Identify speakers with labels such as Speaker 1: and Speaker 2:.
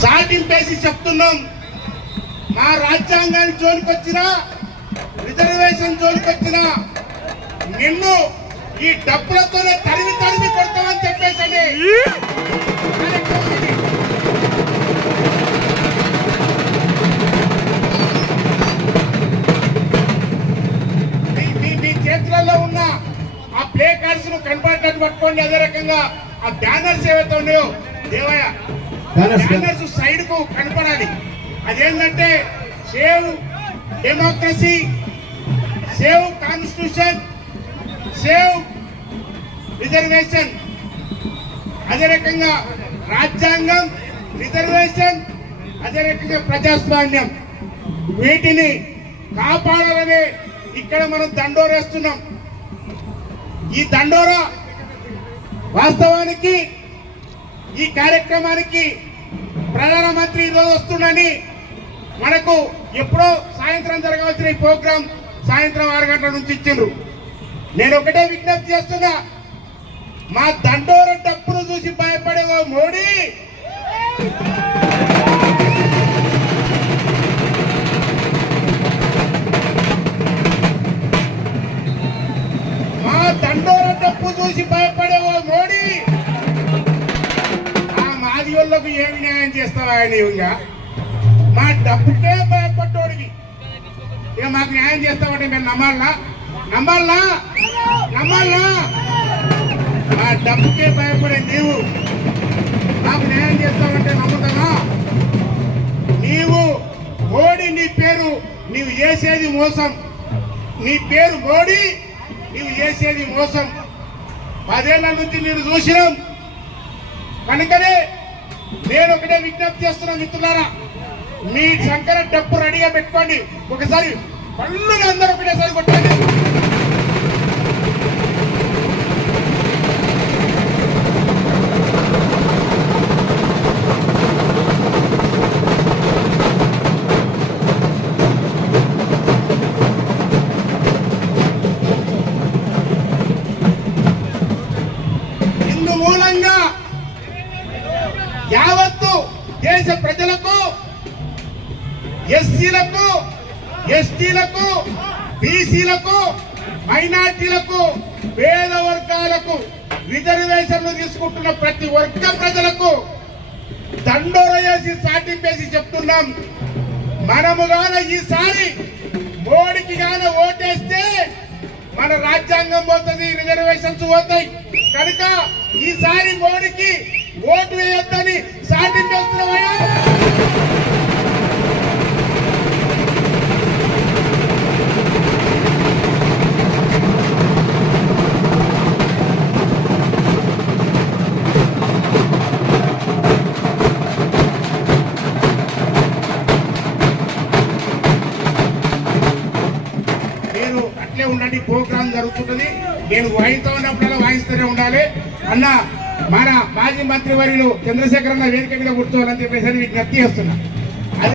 Speaker 1: సాటింపేసి చెప్తున్నాం. మా రాజ్యాంగాన్ని జోలికొచ్చినా రిజర్వేషన్ జోలికొచ్చినా నిన్ను ఈ డబ్బులతోనే తరిమి తరిమి కొడతామని చెప్పేసి మీ- మీ- మీ చేతులలో ఉన్న ఆ ప్లే కార్డ్స్ను కనపడేటట్టు పట్టుకోండి. అదే రకంగా ఆ బ్యానర్స్ ఏవైతే ఉన్నాయో దేవయ్య
Speaker 2: బ్యానర్స్
Speaker 1: బ్యానర్స్ సైడ్కు కనపడాలి. అదేంటంటే save democracy save constitution save reservation. అదే రకంగా రాజ్యాంగం రిజర్వేషన్ అదే రకంగా ప్రజాస్వామ్యం. వీటిని కాపాడాలని ఇక్కడ మనం దండోరేస్తున్నాం ఈ దండోరా వాస్తవానికి ఈ కార్యక్రమానికి ప్రధానమంత్రి ఈరోజు వస్తుండని మనకు ఎప్పుడో సాయంత్రం జరగవలసిన ఈ ప్రోగ్రాం సాయంత్రం ఆరు గంటల నుంచి ఇచ్చిండ్రు. నేను ఒకటే విజ్ఞప్తి చేస్తున్నా. మా దండోర డప్పును చూసి భయపడే ఓ మోడీ. మా దండోర డప్పు చూసి భయపడే ఓ మోడీ. ఆ మాది వాళ్ళకు ఏమి న్యాయం చేస్తావా నీవు ఇంకా మా డబ్బుకే భయ ఇక మాకు న్యాయం చేస్తామంటే మేము నమ్మాలనా? నమ్మాలనా? నమ్మాలనా? ఆ డబ్బుకే భయపడే నీవు. మాకు న్యాయం చేస్తామంటే నమ్ముతానా నీవు మోడీ నీ పేరు నీవు చేసేది మోసం. నీ పేరు మోడీ నీవు చేసేది మోసం. పదేళ్ళ నుంచి నేను చూసినాం. కనుకనే నేను ఒకటే విజ్ఞప్తి చేస్తున్నా మిత్రులారా. మీ శంకర డప్పు రెడీగా పెట్టుకోండి. ఒకసారి పళ్ళు అందరూ ఒకటేసారి కొట్టండి. ఇందు మూలంగా యావత్తు దేశ ప్రజలకు ఎస్సీలకు ఎస్టీలకు బీసీలకు మైనార్టీలకు పేద వర్గాలకు రిజర్వేషన్లు తీసుకుంటున్న ప్రతి వర్గ ప్రజలకు దండోర వేసి సాటింపేసి చెప్తున్నాం. మనము గాన ఈసారి మోడీకి గాన ఓటేస్తే మన రాజ్యాంగం పోతుంది రిజర్వేషన్స్ పోతాయి. కనుక ఈసారి మోడీకి ఓటు వేయొద్దని సాటింపేస్తున్నామయ్యా అట్లే ఉండండి ప్రోగ్రామ్ నేను వాయిస్తా ఉన్నప్పుడల్లా వాయిస్తూనే ఉండాలి. అన్న మన మాజీ మంత్రి వర్యులు చంద్రశేఖర్ అన్న వేదిక మీద కూర్చోవాలని చెప్పేసి అని విజ్ఞప్తి చేస్తున్నా.